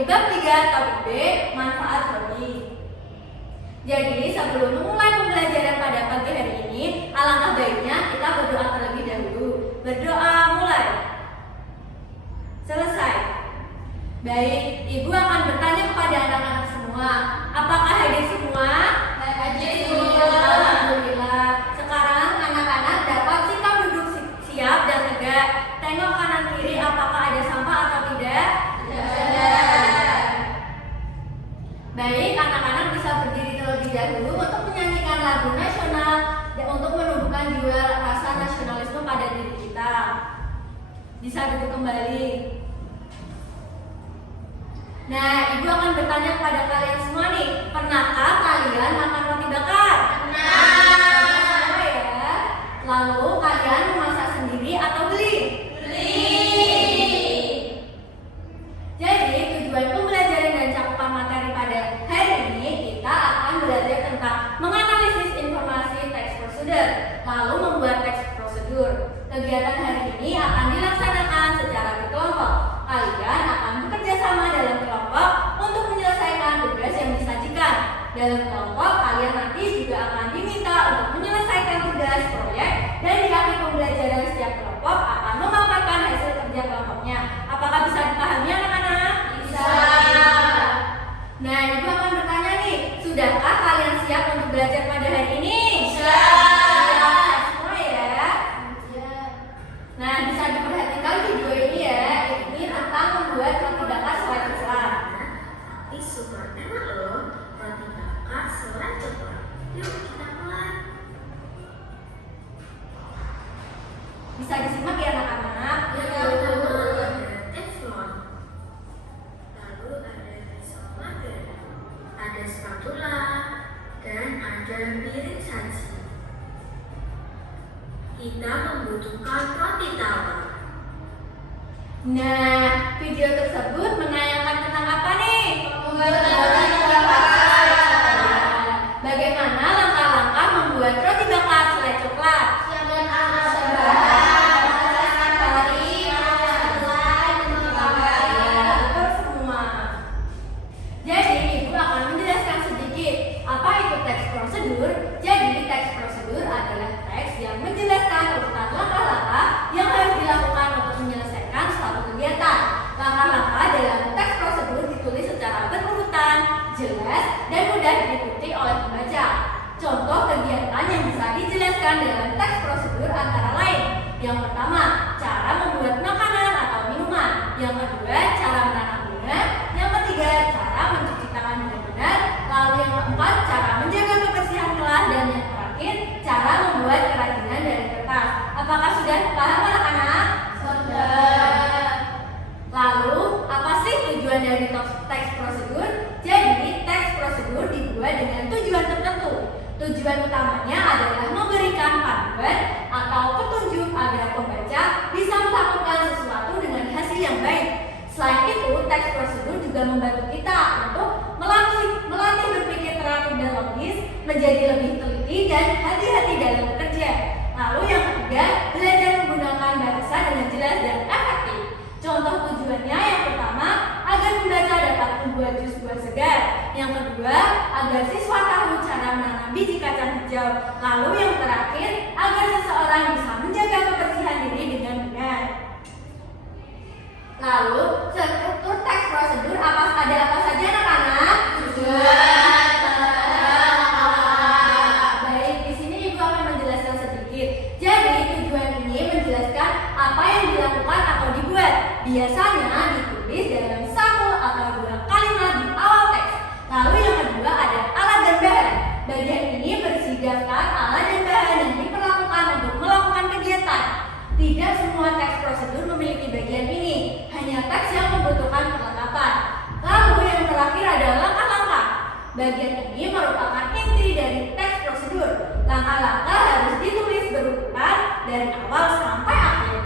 di bab 3 topik B, manfaat roti. Jadi sebelum memulai pembelajaran pada pagi hari ini, alangkah baiknya kita berdoa terlebih dahulu. Berdoa mulai. Selesai. Baik, Ibu akan bertanya kepada anak-anak semua. Apakah hadir semua? Hadir semua. Alhamdulillah. Sekarang anak-anak dapat sikap duduk siap dan tegak. Tengok kanan kiri apakah ada sampah atau tidak? Tidak. Baik, anak-anak bisa berdiri terlebih dahulu untuk menyanyikan lagu nasional dan untuk menumbuhkan jiwa rasa nasionalisme pada diri kita. Bisa duduk kembali. Nah, Ibu akan bertanya kepada kalian semua nih, pernahkah kalian makan roti bakar? Pernah ya. Lalu kalian memasak sendiri atau beli? Jadi tujuan pembelajaran dan cakupan materi pada hari ini kita akan belajar tentang menganalisis informasi teks prosedur, lalu membuat teks prosedur. Kegiatan hari ini akan dilaksanakan secara berkelompok. Kalian akan bekerja sama dalam kelompok untuk menyelesaikan tugas yang disajikan. Dalam kelompok kalian nanti juga akan diminta untuk menyelesaikan tugas proyek dan di akhir pembelajaran setiap kelompok akan memaparkan hasil kerja kelompoknya. Apakah bisa dipahami anak-anak? Bisa. Nah, Ibu akan bertanya nih, sudahkah kalian siap untuk belajar pada hari ini? Siap semua ya? Nah, bisa diperhatikan video ini ya. Ini tentang membuat roti bakar selai coklat. Super enak loh, roti bakar selai coklat. Yuk kita mulai. Bisa disimak ya anak-anak? Lalu ada pisau mager, ada spatula, dan ada piring saji. Kita membutuhkan roti tawar. Nah, video tersebut menayangkan tentang apa nih? Bagaimana langkah-langkah membuat roti bakar selai coklat? Jadi, Ibu akan menjelaskan sedikit apa itu teks prosedur. Jadi, teks prosedur adalah teks yang menjelaskan urutan langkah-langkah yang harus dilakukan untuk menyelesaikan suatu kegiatan. Langkah-langkah dalam teks prosedur ditulis secara berurutan, jelas, dan mudah diikuti oleh pembaca. Contoh kegiatan yang bisa dijelaskan dalam teks prosedur antara lain. Yang pertama, cara membuat makanan atau minuman. Yang kedua, cara menanam bunga. Yang ketiga, cara mencuci tangan dengan benar. Lalu yang keempat, cara menjaga kebersihan kelas. Dan yang terakhir, cara membuat kerajinan dari kertas. Apakah sudah paham anak-anak? Sudah. Lalu, apa sih tujuan dari teks prosedur? Jadi, teks prosedur dibuat dengan tujuan tertentu. Tujuan utamanya adalah memberikan panduan atau petunjuk agar pembaca bisa melakukan sesuatu dengan hasil yang baik. Selain itu, teks prosedur juga membantu kita untuk melatih berpikir teratur dan logis, menjadi lebih teliti dan hati-hati dalam bekerja. Lalu yang ketiga, belajar menggunakan bahasa dengan jelas dan efektif. Contoh tujuannya yang pertama, agar pembaca dapat membuat jus buah segar. Yang kedua, agar siswa tahu cara menanam biji kacang hijau. Lalu yang terakhir, agar seseorang bisa menjaga kebersihan diri dengan benar. Lalu, struktur teks prosedur ada apa saja anak-anak? Baik, di sini Ibu akan menjelaskan sedikit. Jadi, tujuan ini menjelaskan apa yang dilakukan atau dibuat. Biasanya ditulis dalam satu atau dua kalimat di awal teks. Lalu yang kedua ada alat dan bahan. Bagian ini berisi daftar alat dan bahan yang diperlakukan untuk melakukan kegiatan. Tidak semua teks prosedur memiliki bagian ini, hanya teks yang membutuhkan perlengkapan. Lalu yang terakhir adalah langkah-langkah. Bagian ini merupakan inti dari teks prosedur. Langkah-langkah harus ditulis berurutan dari awal sampai akhir.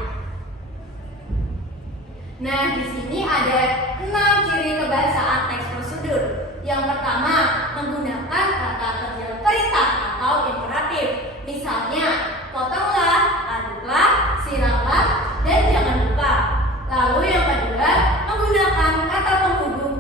Nah, di sini ada 6 ciri kebahasaan teks prosedur. Yang pertama, menggunakan kata kerja perintah atau imperatif. Misalnya, potonglah, aduklah, siramlah, dan jangan lupa. Lalu yang kedua, menggunakan kata penghubung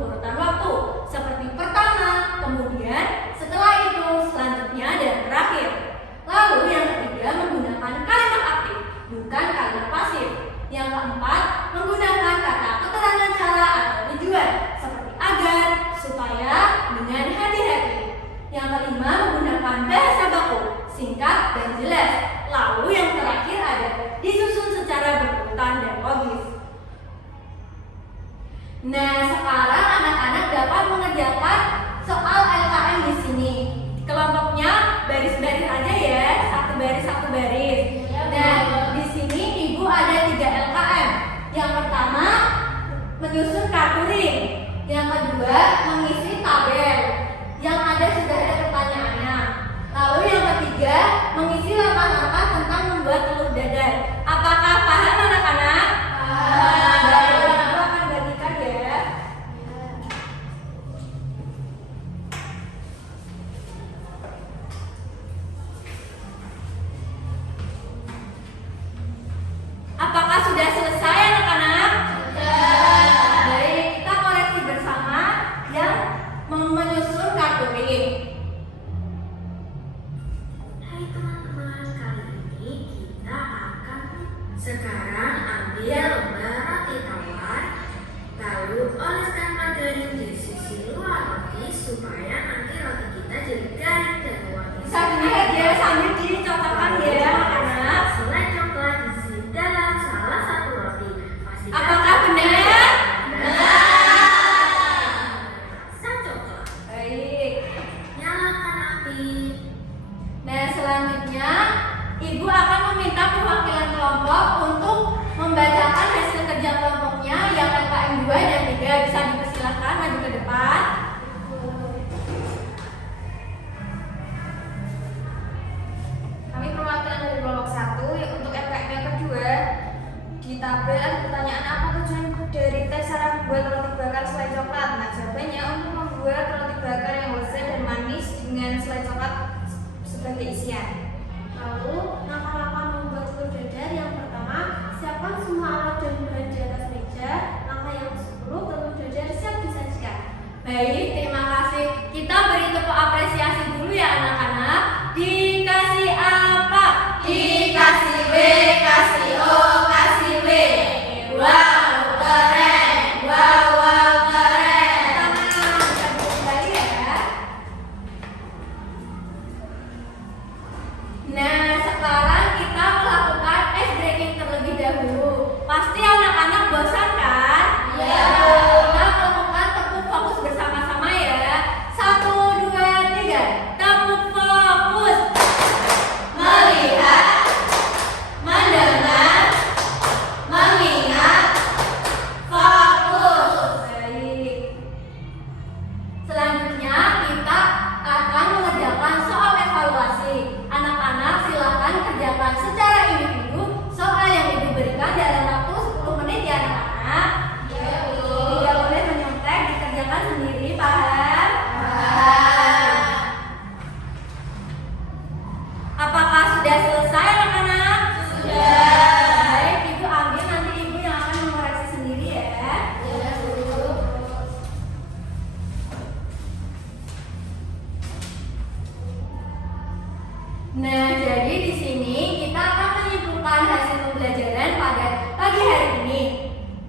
Nah, sekarang anak-anak dapat mengerjakan soal LKM di sini. Kelompoknya baris-baris aja ya, satu baris. Nah, di sini Ibu ada 3 LKM. Yang pertama, menyusun kartu ring. Yang kedua, mengisi tabel. Yang ada sudah ada pertanyaannya. Lalu yang ketiga, mengisi langkah-langkah tentang membuat telur dadar. Apakah paham anak-anak? Baik, Ibu akan bagikan ya. Apakah sudah selesai anak-anak? Baik, kita koreksi bersama yang menyusun kartu ring. Hai teman-teman, kali ini kita akan sekarang ambil lembar roti tawar, lalu oleskan margarin di sisi luar roti supaya nanti roti kita jadi garing dan wangi. Bisa dilihat ya sambil dicocokkan ya anak-anak. Selai coklat diisi dalam salah satu roti. Pastikan Apakah benar? rasa coklat. Baik. Nyalakan api. Nah, selanjutnya Ibu akan meminta perwakilan kelompok untuk membacakan hasil kerja kelompoknya yang LKM 2 dan 3. Bisa dipersilakan maju ke depan. Kami perwakilan dari kelompok 1 untuk LKM yang kedua. Di tabel ada pertanyaan apa tujuan dari tes cara membuat roti bakar selai coklat. Nah, jawabannya untuk membuat roti bakar yang lezat dan manis dengan selai coklat sebagai isian. Lalu, langkah-langkah membuat telur dadar yang pertama, siapkan semua alat dan bahan di atas meja. Langkah yang ke-10, telur dadar siap disajikan. Baik, terima kasih. Kita beri tepuk apresiasi dulu ya anak-anak. Dikasih apa? Dikasih W, kasih O, kasih W. Wow, keren. Wow, keren. Kita kembali ya. Nah, sekarang kita melakukan ice breaking terlebih dahulu. Pasti anak-anak bosan kan? Iya. Kita melakukan tepuk fokus bersama-sama ya. 1, 2, 3. Tepuk fokus. Melihat, mendengar, mengingat, fokus. Baik. Selanjutnya kita akan mengerjakan soal evaluasi. Anak-anak silakan kerjakan secara individu soal yang Ibu berikan dalam waktu 10 menit ya anak-anak. 3 menit menyontek dikerjakan sendiri, paham? Apakah sudah selesai anak-anak? Sudah. Baik, Ibu ambil nanti Ibu yang akan mengoreksi sendiri ya. Nah, jadi di sini kita akan menyimpulkan hasil pembelajaran pada pagi hari ini.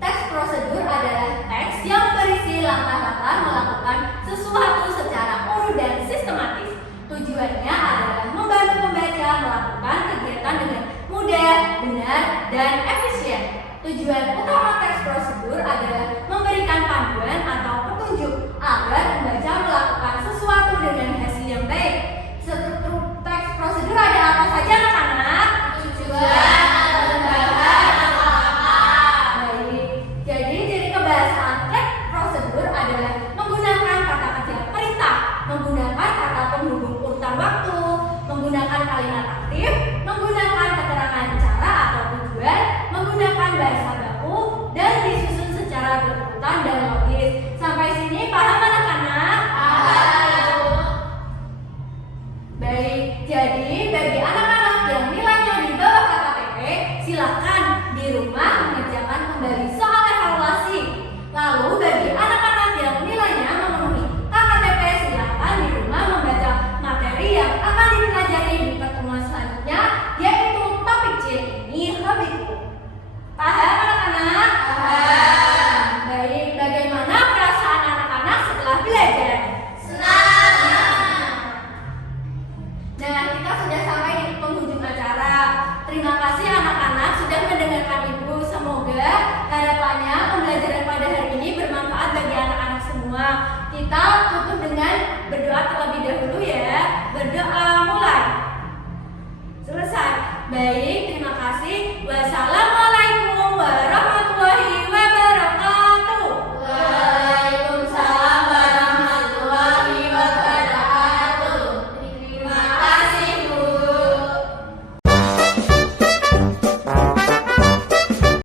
Teks prosedur adalah teks yang berisi langkah-langkah melakukan sesuatu secara urut dan sistematis. Tujuannya adalah membantu pembaca melakukan kegiatan dengan mudah, benar, dan efisien. Tujuan utama